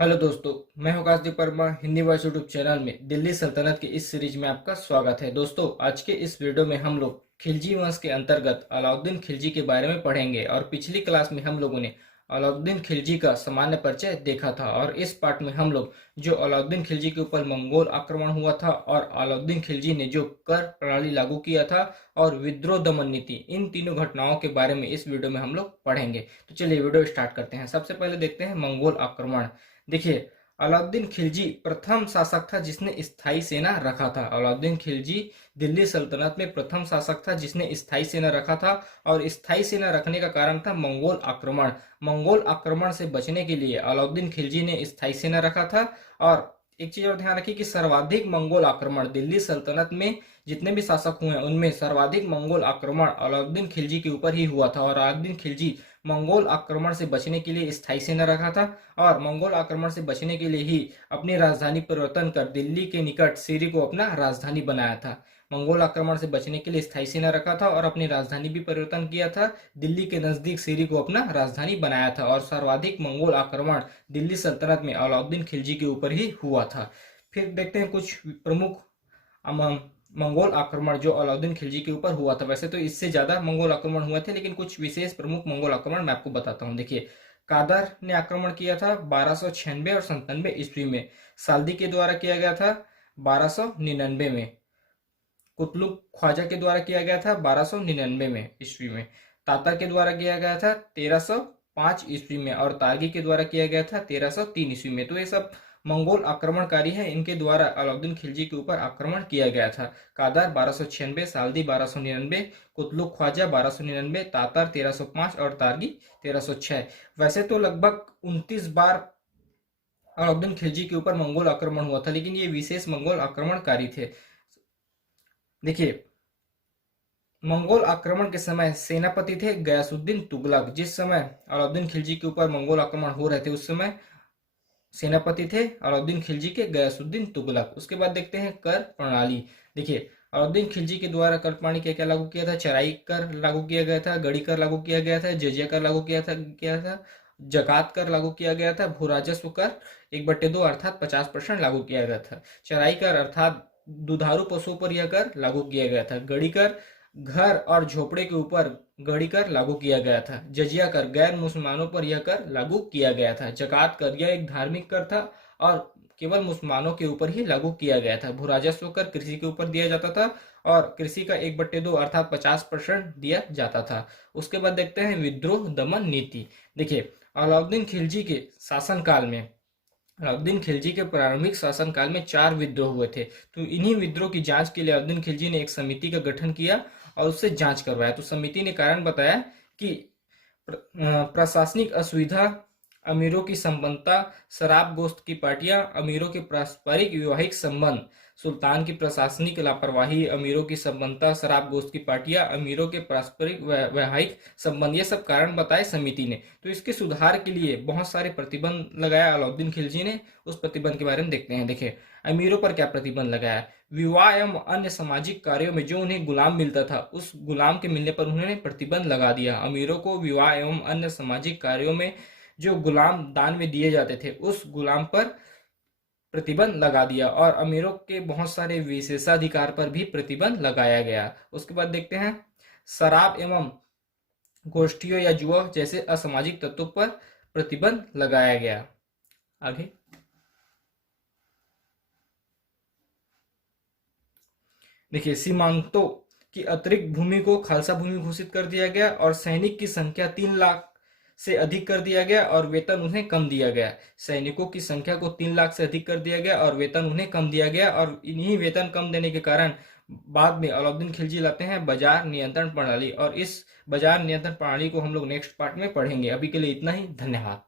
Hello दोस्तों, मैं हूं Kashdeep Verma. Hindi voice YouTube channel में दिल्ली सल्तनत की इस सीरीज में आपका स्वागत है। दोस्तों, आज के इस वीडियो में हम लोग खिलजी वंश के अंतर्गत अलाउद्दीन खिलजी के बारे में पढ़ेंगे। और पिछली क्लास में हम लोगों ने अलाउद्दीन खिलजी का सामान्य परिचय देखा था, और इस पार्ट में हम लोग जो अलाउद्दीन खिलजी के ऊपर मंगोल आक्रमण हुआ था और अलाउद्दीन खिलजी ने जो कर प्रणाली लागू किया था और विद्रोह दमन नीति, इन तीनों घटनाओं के बारे में इस वीडियो में हम लोग पढ़ेंगे। तो चलिए वीडियो स्टार्ट करते हैं। सबसे पहले देखते हैं मंगोल आक्रमण। देखिए, अलाउद्दीन खिलजी प्रथम शासक था जिसने स्थायी सेना रखा था। अलाउद्दीन खिलजी दिल्ली सल्तनत में प्रथम शासक था जिसने स्थायी सेना रखा था, और स्थायी सेना रखने का कारण था मंगोल आक्रमण। मंगोल आक्रमण से बचने के लिए अलाउद्दीन खिलजी ने स्थायी सेना रखा था। और एक चीज और ध्यान रखिए कि सर्वाधिक मंगोल आक्रमण दिल्ली सल्तनत में जितने भी शासक हुए हैं उनमें सर्वाधिक मंगोल आक्रमण अलाउद्दीन खिलजी के ऊपर ही हुआ था। और अलाउद्दीन खिलजी मंगोल आक्रमण से बचने के लिए स्थायी सेना रखा था, और मंगोल आक्रमण से बचने के लिए ही अपनी राजधानी परिवर्तन कर दिल्ली के निकट सीरी को अपना राजधानी बनाया था। मंगोल आक्रमण से बचने के लिए स्थायी सेना रखा था और अपनी राजधानी भी परिवर्तन किया था, दिल्ली के नजदीक सीरी को अपना राजधानी बनाया था। और सर्वाधिक मंगोल आक्रमण दिल्ली सल्तनत में अलाउद्दीन खिलजी के ऊपर ही हुआ था। फिर देखते हैं कुछ प्रमुख मंगोल आक्रमण जो अलाउद्दीन खिलजी के ऊपर हुआ था। वैसे तो इससे ज्यादा मंगोल आक्रमण हुए थे, लेकिन कुछ विशेष प्रमुख मंगोल आक्रमण मैं आपको बताता हूँ। देखिए, कादर ने आक्रमण किया था 1296 और 97 ईस्वी में। साल्दी के द्वारा किया गया था 1299 में। कुतलुक ख्वाजा के द्वारा किया गया था 1299 में ईस्वी में। तातर के द्वारा किया गया था 1305 ईस्वी में, और तारगी के द्वारा किया गया था 1303 ईस्वी में। तो ये सब मंगोल आक्रमणकारी हैं, इनके द्वारा अलाउद्दीन खिलजी के ऊपर आक्रमण किया गया था। कादर 1296, साल्दी 1299, कुतलुक ख्वाजा 1299, तातर 1305 और तारगी 1306। वैसे तो लगभग 29 बार अलाउद्दीन खिलजी के ऊपर मंगोल आक्रमण हुआ था, लेकिन ये विशेष मंगोल आक्रमणकारी थे। देखिए, मंगोल आक्रमण के समय सेनापति थे गयासुद्दीन तुगलक। जिस समय अलाउद्दीन खिलजी के ऊपर मंगोल आक्रमण हो रहे थे उस समय सेनापति थे अलाउद्दीन खिलजी के गयासुद्दीन तुगलक। उसके बाद देखते हैं कर प्रणाली। देखिए, अलाउद्दीन खिलजी के द्वारा कर प्रणाली क्या क्या लागू किया था। चराई कर लागू किया गया था, गड़ी कर लागू किया गया था, जजिया कर लागू किया था, जकात कर लागू किया गया था, भू राजस्व कर 1/2 अर्थात 50% लागू किया गया था। चराई कर अर्थात दुधारू पशुओं पर यह कर लागू किया गया था। गड़ी कर घर और झोपड़े के ऊपर गड़ी कर लागू किया गया था। जजिया कर गैर मुसलमानों पर यह कर लागू किया गया था। जकात कर यह एक धार्मिक कर था और केवल मुसलमानों के ऊपर ही लागू किया गया था। भू राजस्व कर कृषि के ऊपर दिया जाता था, और कृषि का 1/2 अर्थात 50% दिया जाता था। उसके बाद देखते हैं विद्रोह दमन नीति। देखिए, अलाउद्दीन खिलजी के शासनकाल में अलाउद्दीन खिलजी के प्रारंभिक शासनकाल में 4 विद्रोह हुए थे। तो इन्हीं विद्रोह की जांच के लिए अलाउद्दीन खिलजी ने एक समिति का गठन किया और उससे जांच करवाया। तो समिति ने कारण बताया कि प्रशासनिक असुविधा, अमीरों की संपन्नता, शराब गोश्त की पार्टियां, अमीरों के पारस्परिक वैवाहिक संबंध, सुल्तान की प्रशासनिक लापरवाही, अमीरों की संपन्नता, शराब गोश्त की पार्टियां, अमीरों के पारस्परिक वैवाहिक संबंध, ये सब कारण बताए समिति ने। तो इसके सुधार के लिए बहुत सारे प्रतिबंध लगाया अलाउद्दीन खिलजी ने। उस प्रतिबंध के बारे में देखते हैं। देखिए, अमीरों पर क्या प्रतिबंध लगाया। विवाह एवं अन्य सामाजिक कार्यों में जो उन्हें गुलाम मिलता था उस गुलाम के मिलने पर उन्होंने प्रतिबंध लगा दिया। अमीरों को विवाह एवं अन्य सामाजिक कार्यों में जो गुलाम दान में दिए जाते थे उस गुलाम पर प्रतिबंध लगा दिया, और अमीरों के बहुत सारे विशेषाधिकार पर भी प्रतिबंध लगाया गया। उसके बाद देखते हैं शराब एवं गोष्ठियों या जुआ जैसे असामाजिक तत्वों पर प्रतिबंध लगाया गया। आगे देखिए, सीमांतों की अतिरिक्त भूमि को खालसा भूमि घोषित कर दिया गया, और सैनिक की संख्या 3 लाख से अधिक कर दिया गया और वेतन उन्हें कम दिया गया। सैनिकों की संख्या को 3 लाख से अधिक कर दिया गया और वेतन उन्हें कम दिया गया। और इन्हीं वेतन कम देने के कारण बाद में अलाउद्दीन खिलजी लाते हैं बाजार नियंत्रण प्रणाली, और इस बाजार नियंत्रण प्रणाली को हम लोग नेक्स्ट पार्ट में पढ़ेंगे। अभी के लिए इतना ही। धन्यवाद।